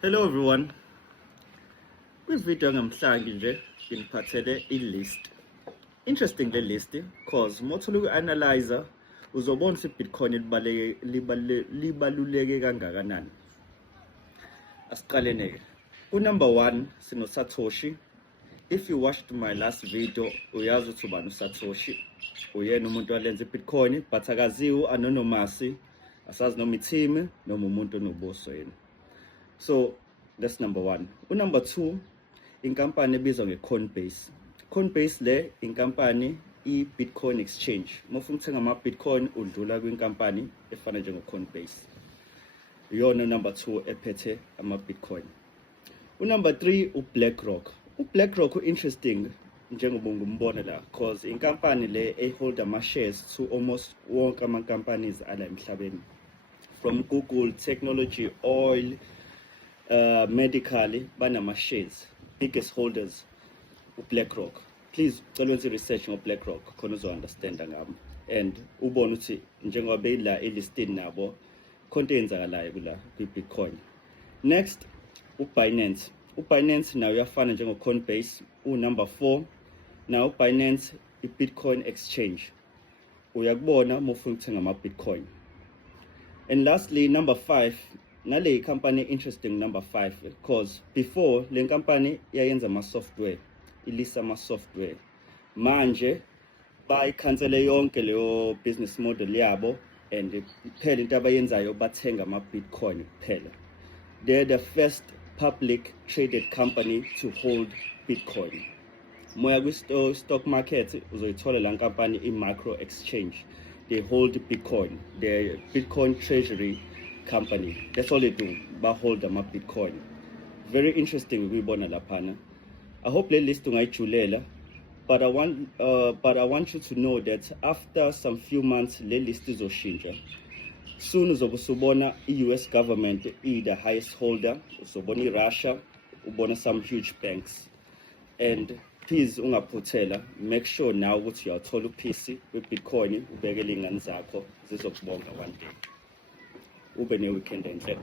Hello everyone. Kwivideo namhlanje nje ngiphathele i-list. Interesting le list because mothula uku-analyzer uzobona ukuthi Bitcoin libaluleke kangakanani. Asiqalene ke. Number 1 sino Satoshi. If you watched my last video uyazi ukuthi ubani uSatoshi. Uyena umuntu walenza iBitcoin but akaziwa anonymous, asazi noma i-team noma umuntu onobuso yena. So that's number 1. Number 2, inkampani ebizwa ngeCoinbase. Coinbase le inkampani i-Bitcoin exchange. Mofuna ukuthenga ama-Bitcoin udlula kwinkampani efana njengoCoinbase. Iyona number 2 ephethe ama-Bitcoin. Number 3, uBlackRock. uBlackRock interesting njengoba ngumbona la because inkampani le eholda ama-shares to almost wonke ama-companies ala emhlabeni. From Google, technology, oil, medically banama-shares, biggest holders uBlackRock. Please cela wenze research ngoBlackRock khona uzo-understanda ngabo and ubone ukuthi njengoba beyila elistini nabo khonto eyenzakalayo kula kwi-Bitcoin. Next, uBinance. uBinance nayo uyafana njengoCoinbase, number 4. Now uBinance i-Bitcoin exchange, uyakubona uma ufuna ukuthenga ama-Bitcoin. And lastly, number 5, nale company interesting number 5 because before le company yayenza ama-software, ilisa ama-software. Manje bayikhansele yonke leyo business model yabo and kuphela into abayenzayo bathenga ama-Bitcoin kuphela. They're the first public traded company to hold Bitcoin. Moya kwi-stock market uzoyithola la company i-micro exchange. They hold Bitcoin. They're Bitcoin treasury company. That's all they do. Ba hold ama-Bitcoin. Very interesting ukuyibona laphana. I hope le list ungayijulela, but I want you to know that after some few months le list izoshintsha. Soon uzobe usubona i-US government the highest holder, usubona i-Russia, ubona some huge banks. And please ungaphuthela, make sure now ukuthi uyathola uPC we-Bitcoin ubekele ingane zakho zizokubonga one day. Ube ne-weekend enhle.